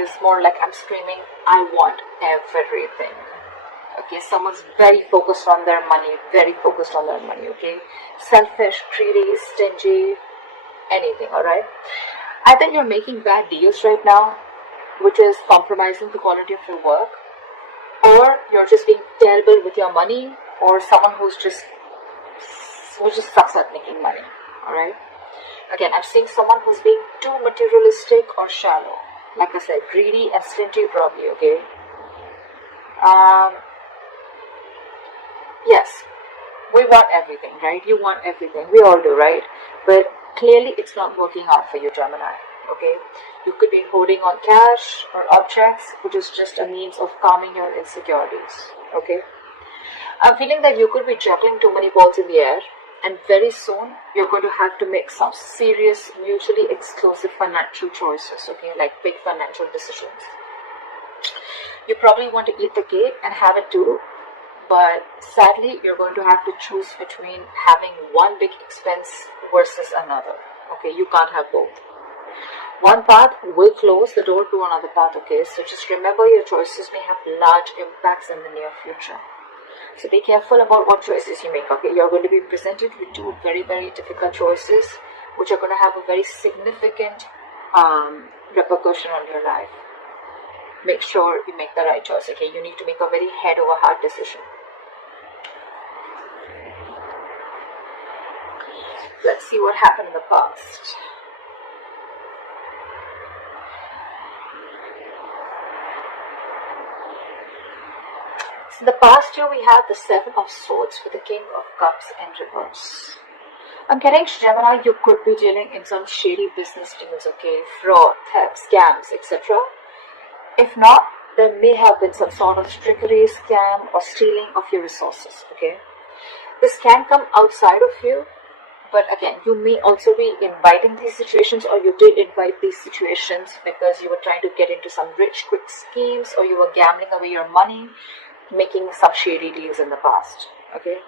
is more like I'm screaming, I want everything. Okay, someone's very focused on their money, okay? Selfish, greedy, stingy, anything, alright? Either you're making bad deals right now, which is compromising the quality of your work, or you're just being terrible with your money, or someone who just sucks at making money, alright? Again, I'm seeing someone who's being too materialistic or shallow. Like I said, greedy and stingy probably, okay? Yes, we want everything, right? You want everything. We all do, right? But clearly it's not working out for you, Gemini, okay? You could be holding on cash or objects, which is just a means of calming your insecurities, okay? I'm feeling that you could be juggling too many balls in the air, and very soon you're going to have to make some serious, mutually exclusive financial choices, okay? Like big financial decisions. You probably want to eat the cake and have it too, but sadly you're going to have to choose between having one big expense versus another, okay? You can't have both. One path will close the door to another path, okay? So just remember, your choices may have large impacts in the near future. So be careful about what choices you make, okay? You're going to be presented with two very, very difficult choices, which are going to have a very significant repercussion on your life. Make sure you make the right choice, okay? You need to make a very head over heart decision. Let's see what happened in the past. In the past year, we had the Seven of Swords with the King of Cups in reverse. I'm getting, Gemini, you could be dealing in some shady business deals, okay? Fraud, theft, scams, etc. If not, there may have been some sort of trickery, scam, or stealing of your resources, okay? This can come outside of you, but again, you may also be inviting these situations, or you did invite these situations because you were trying to get into some rich, quick schemes, or you were gambling away your money, making some shady deals in the past, okay?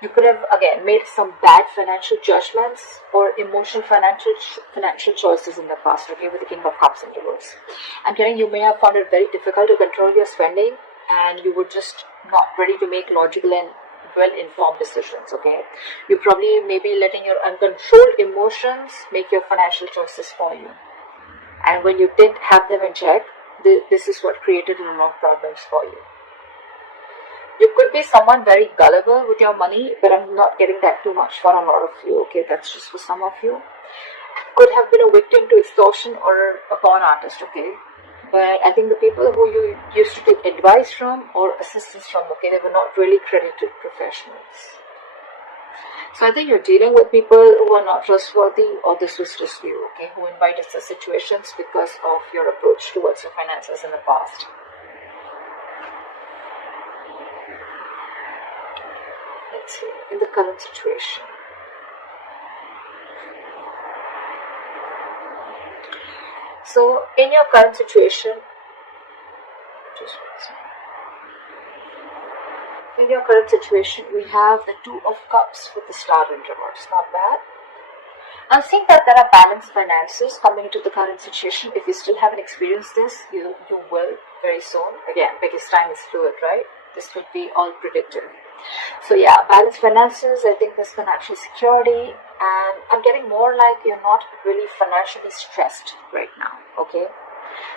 You could have, again, made some bad financial judgments or emotional financial choices in the past, okay, with the King of Cups in reverse. I'm telling you, may have found it very difficult to control your spending, and you were just not ready to make logical and well-informed decisions, okay? You probably may be letting your uncontrolled emotions make your financial choices for you. And when you didn't have them in check, this is what created a lot of problems for you. You could be someone very gullible with your money, but I'm not getting that too much for a lot of you, okay? That's just for some of you. Could have been a victim to extortion or a con artist, okay? But I think the people who you used to take advice from or assistance from, okay, they were not really credited professionals. So I think you're dealing with people who are not trustworthy, or this was just you, okay, who invited such situations because of your approach towards your finances in the past. Let's see, in the current situation. So, in your current situation, we have the Two of Cups with the Star in reverse. Not bad. I'm seeing that there are balanced finances coming into the current situation. If you still haven't experienced this, you will very soon. Again, because time is fluid, right? This would be all predictive. So yeah, balanced finances, I think there's financial security, and I'm getting more like you're not really financially stressed right now, okay?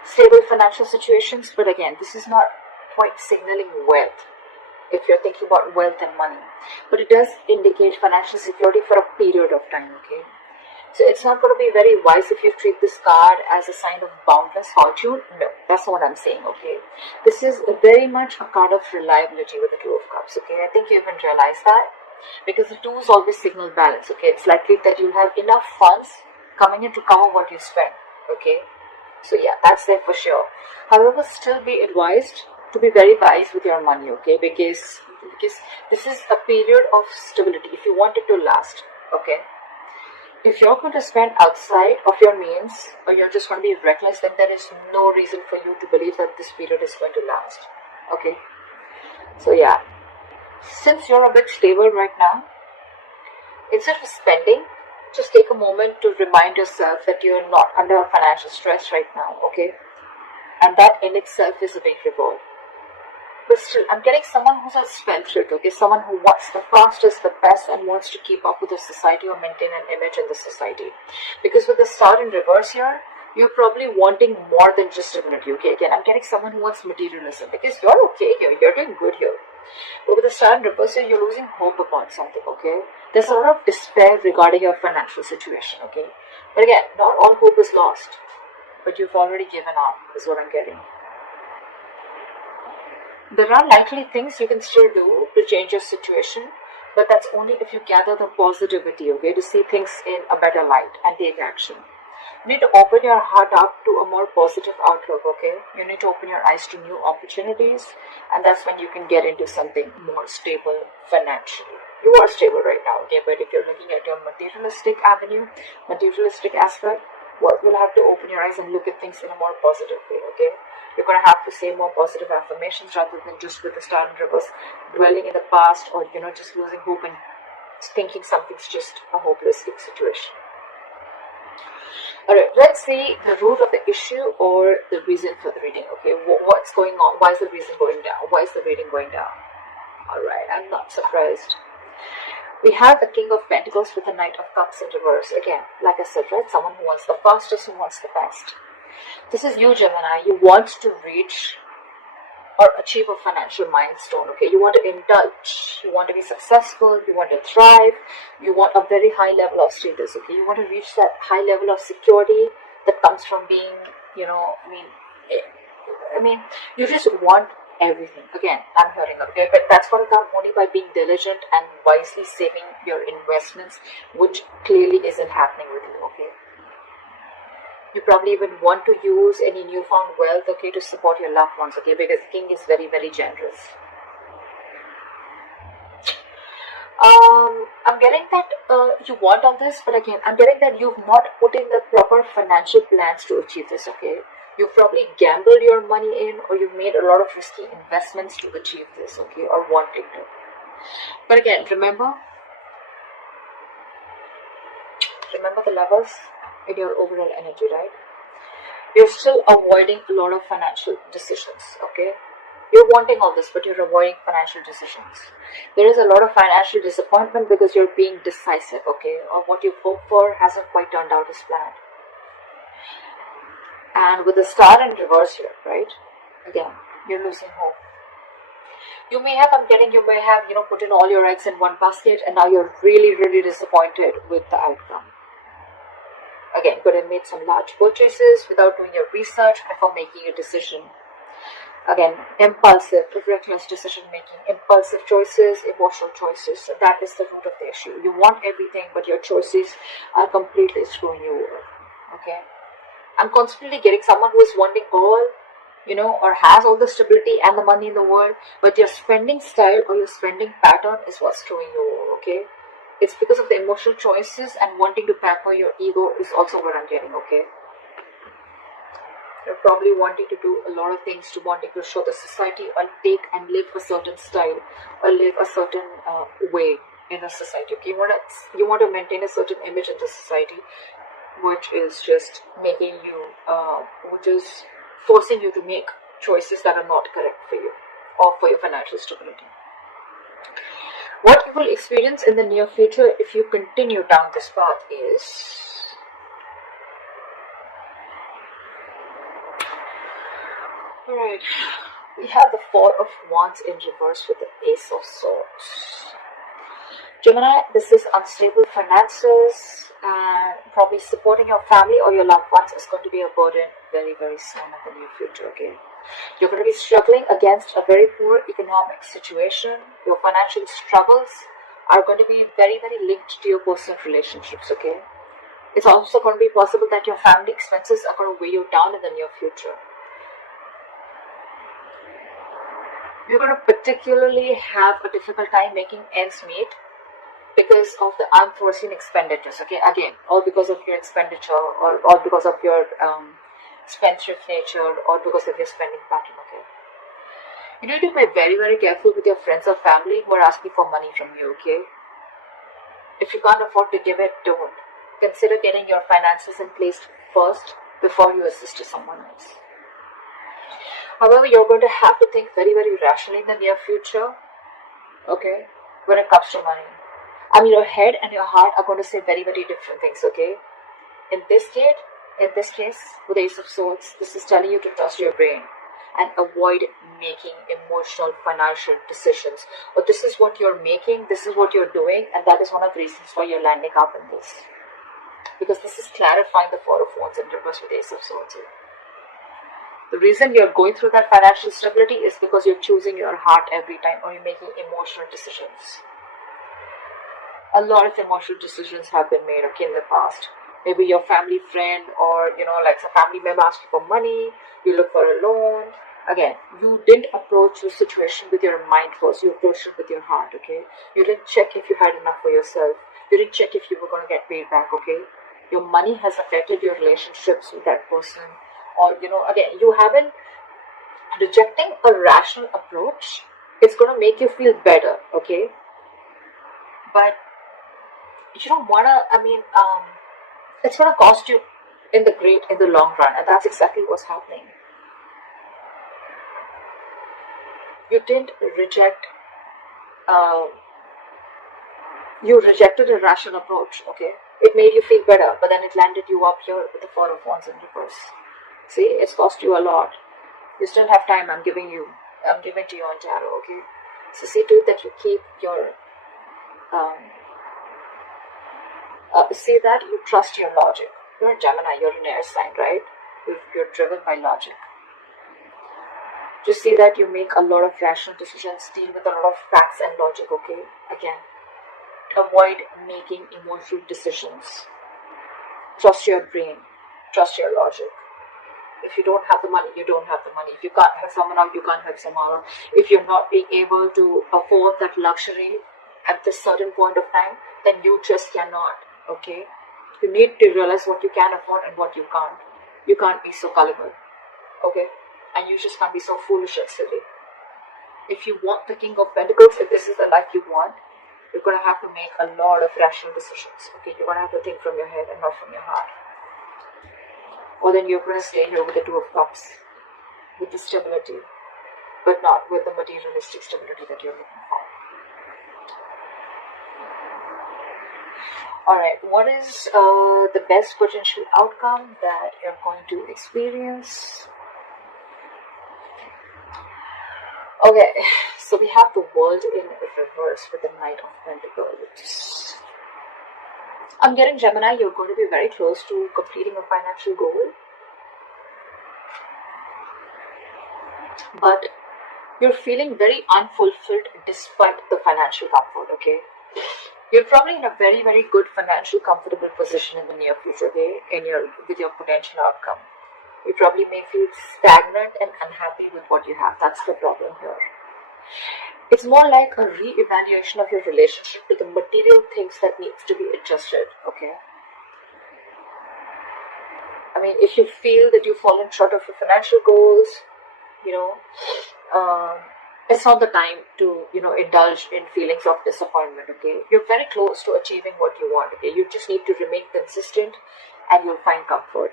Stable financial situations, but again, this is not quite signaling wealth, if you're thinking about wealth and money. But it does indicate financial security for a period of time, okay? So it's not going to be very wise if you treat this card as a sign of boundless fortune. No, that's not what I'm saying, okay? This is very much a card of reliability with the Two of Cups, okay? I think you even realize that, because the twos always signal balance, okay? It's likely that you'll have enough funds coming in to cover what you spend, okay? So yeah, that's there for sure. However, still be advised to be very wise with your money, okay? Because this is a period of stability if you want it to last, okay? If you're going to spend outside of your means, or you're just going to be reckless, then there is no reason for you to believe that this period is going to last. Okay? So yeah, since you're a bit stable right now, instead of spending, just take a moment to remind yourself that you're not under financial stress right now. Okay? And that in itself is a big reward. But still, I'm getting someone who's a spendthrift, okay? Someone who wants the fastest, the best, and wants to keep up with the society or maintain an image in the society. Because with the star in reverse here, you're probably wanting more than just stability, okay? Again, I'm getting someone who wants materialism, because you're okay here, you're doing good here. But with the star in reverse here, you're losing hope upon something, okay? There's a lot of despair regarding your financial situation, okay? But again, not all hope is lost, but you've already given up, is what I'm getting. There are likely things you can still do to change your situation, but that's only if you gather the positivity, okay, to see things in a better light and take action. You need to open your heart up to a more positive outlook, okay? You need to open your eyes to new opportunities, and that's when you can get into something more stable financially. You are stable right now, okay, but if you're looking at your materialistic avenue, materialistic aspect, well, you'll have to open your eyes and look at things in a more positive way, okay? You're going to have to say more positive affirmations rather than just with the star in reverse, dwelling in the past, or, just losing hope and thinking something's just a hopeless situation. Alright, let's see the root of the issue or the reason for the reading, okay? What's going on? Why is the reason going down? Why is the reading going down? Alright, I'm not surprised. We have the King of Pentacles with the Knight of Cups in reverse. Again, like I said, right? Someone who wants the fastest, who wants the best. This is you, Gemini. You want to reach or achieve a financial milestone, okay? You want to indulge. You want to be successful. You want to thrive. You want a very high level of status, okay? You want to reach that high level of security that comes from being, you just want everything. Again, I'm hearing, okay? But that's going to come only by being diligent and wisely saving your investments, which clearly isn't happening with you, okay? You probably even want to use any newfound wealth, okay, to support your loved ones, okay, because the king is very, very generous. I'm getting that you want all this, but again, I'm getting that you've not put in the proper financial plans to achieve this, okay? You've probably gambled your money in, or you've made a lot of risky investments to achieve this, okay, or wanting to. But again, remember the levels in your overall energy, right? You're still avoiding a lot of financial decisions, okay? You're wanting all this, but you're avoiding financial decisions. There is a lot of financial disappointment because you're being decisive, okay? Or what you hope for hasn't quite turned out as planned. And with the star in reverse here, right? Again, you're losing hope. You may have put in all your eggs in one basket, and now you're really, really disappointed with the outcome. Again, could have made some large purchases without doing your research before making a decision. Again, impulsive, reckless decision making, impulsive choices, emotional choices. So that is the root of the issue. You want everything, but your choices are completely screwing you over. Okay? I'm constantly getting someone who is wanting all, or has all the stability and the money in the world, but your spending style or your spending pattern is what's screwing you over, okay? It's because of the emotional choices and wanting to pamper your ego is also what I'm getting, okay? You're probably wanting to do a lot of things to wanting to show the society or take and live a certain style or live a certain way in a society, okay? You want to maintain a certain image in the society, which is just making you, which is forcing you to make choices that are not correct for you or for your financial stability. What you will experience in the near future if you continue down this path is alright, we have the Four of Wands in reverse with the Ace of Swords. Gemini, this is unstable finances, and probably supporting your family or your loved ones is going to be a burden very, very soon in the near future, okay? You're going to be struggling against a very poor economic situation. Your financial struggles are going to be very, very linked to your personal relationships, okay? It's also going to be possible that your family expenses are going to weigh you down in the near future. You're going to particularly have a difficult time making ends meet because of the unforeseen expenditures, okay? Again, all because of your expenditure or all because of your spendthrift nature or because of your spending pattern, okay? You need to be very, very careful with your friends or family who are asking for money from you, okay? If you can't afford to give it, don't. Consider getting your finances in place first before you assist to someone else. However, you're going to have to think very, very rationally in the near future, okay, when it comes to money. I mean, your head and your heart are going to say very, very different things, okay? In this case, with the Ace of Swords, this is telling you to trust your brain and avoid making emotional financial decisions. Or this is what you're making, this is what you're doing, and that is one of the reasons why you're landing up in this. Because this is clarifying the Four of Wands in reverse with the Ace of Swords. The reason you're going through that financial stability is because you're choosing your heart every time, or you're making emotional decisions. A lot of emotional decisions have been made, okay, in the past. Maybe your family friend, or like a family member asks you for money, you look for a loan. Again, you didn't approach the situation with your mind first, you approached it with your heart, okay? You didn't check if you had enough for yourself. You didn't check if you were going to get paid back, okay? Your money has affected your relationships with that person. Or, again, you haven't rejecting a rational approach. It's going to make you feel better, okay? But you don't want to, it's going to cost you in the long run, and that's exactly what's happening. You didn't reject, you rejected a rational approach, okay? It made you feel better, but then it landed you up here with the Four of Wands in reverse. See, it's cost you a lot. You still have time. I'm giving to you on tarot, okay? So see to it that you keep your see that you trust your logic. You're a Gemini, you're an air sign, right? You're driven by logic. Just see that you make a lot of rational decisions, deal with a lot of facts and logic, okay? Again, avoid making emotional decisions. Trust your brain, trust your logic. If you don't have the money, you don't have the money. If you can't help someone out, you can't help someone out. If you're not being able to afford that luxury at this certain point of time, then you just cannot, okay? You need to realize what you can afford and what you can't. You can't be so gullible, okay? And you just can't be so foolish and silly. If you want the King of Pentacles, if this is the life you want, you're going to have to make a lot of rational decisions, okay? You're going to have to think from your head and not from your heart. Or then you're going to stay here with the Two of Cups, with the stability, but not with the materialistic stability that you're looking for. Alright, what is the best potential outcome that you're going to experience? Okay, so we have the World in reverse with the Knight of Pentacles. I'm getting Gemini, you're going to be very close to completing a financial goal. But you're feeling very unfulfilled despite the financial comfort, okay? You're probably in a very, very good financial comfortable position in the near future, okay? With your potential outcome. You probably may feel stagnant and unhappy with what you have. That's the problem here. It's more like a re-evaluation of your relationship to the material things that needs to be adjusted, okay? I mean, if you feel that you've fallen short of your financial goals, it's not the time to, indulge in feelings of disappointment, okay? You're very close to achieving what you want, okay? You just need to remain consistent and you'll find comfort.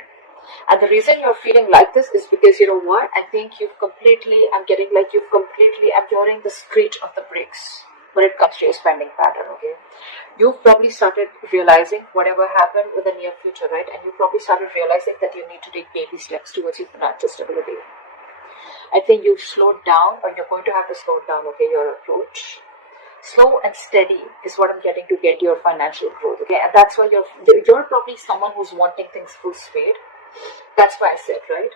And the reason you're feeling like this is because, you know what? I think I'm hearing the screech of the brakes when it comes to your spending pattern, okay? You've probably started realizing whatever happened in the near future, right? And you probably started realizing that you need to take baby steps towards your financial stability. I think you've slowed down, or you're going to have to slow down, okay, your approach. Slow and steady is what I'm getting to get your financial growth, okay? And that's why you're probably someone who's wanting things full speed. That's why I said, right?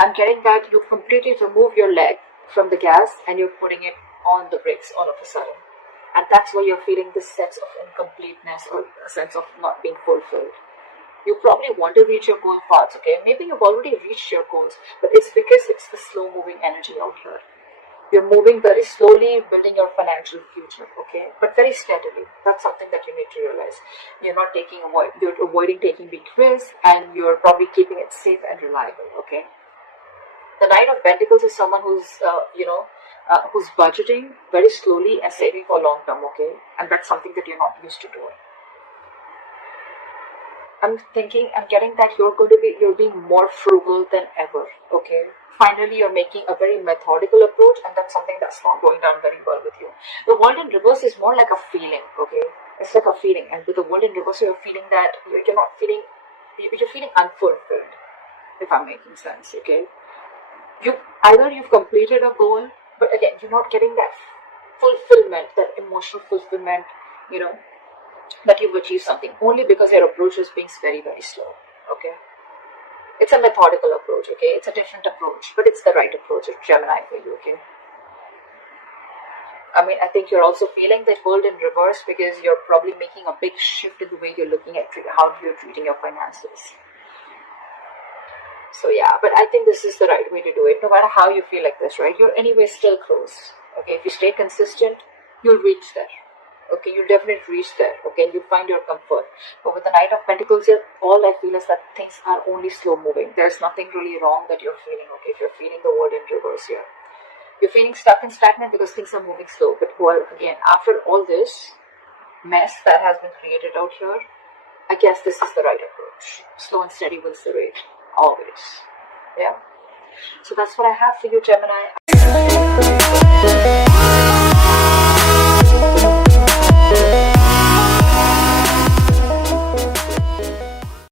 I'm getting that you've completely removed your leg from the gas and you're putting it on the brakes all of a sudden. And that's why you're feeling this sense of incompleteness or a sense of not being fulfilled. You probably want to reach your goal fast, okay? Maybe you've already reached your goals, but it's because it's the slow-moving energy out here. You're moving very slowly, building your financial future, okay? But very steadily. That's something that you need to realize. You're avoiding taking big risks, and you're probably keeping it safe and reliable, okay? The Knight of Pentacles is someone who's, who's budgeting very slowly and saving for long term, okay? And that's something that you're not used to doing. I'm getting that you're being more frugal than ever, okay? Finally, you're making a very methodical approach, and that's something that's not going down very well with you. The world in reverse is more like a feeling, okay? It's like a feeling, and with the world in reverse, you're feeling that you're not feeling, you're feeling unfulfilled, if I'm making sense, okay? You've completed a goal, but again, you're not getting that fulfillment, that emotional fulfillment, you know, that you've achieved something only because your approach is being very, very slow. Okay, it's a methodical approach. Okay, it's a different approach, but it's the right approach. It's Gemini for you. Okay, I mean, I think you're also feeling the world in reverse because you're probably making a big shift in the way you're looking at how you're treating your finances. So yeah, but I think this is the right way to do it. No matter how you feel like this, right? You're anyway still close. Okay, if you stay consistent, you'll reach there. Okay, you'll definitely reach there. Okay, you'll find your comfort. But with the Knight of Pentacles here, all I feel is that things are only slow moving. There's nothing really wrong that you're feeling. Okay, if you're feeling the world in reverse here, you're feeling stuck and stagnant because things are moving slow. But well, again, after all this mess that has been created out here, I guess this is the right approach. Slow and steady wins the race. Always. Yeah. So that's what I have for you, Gemini.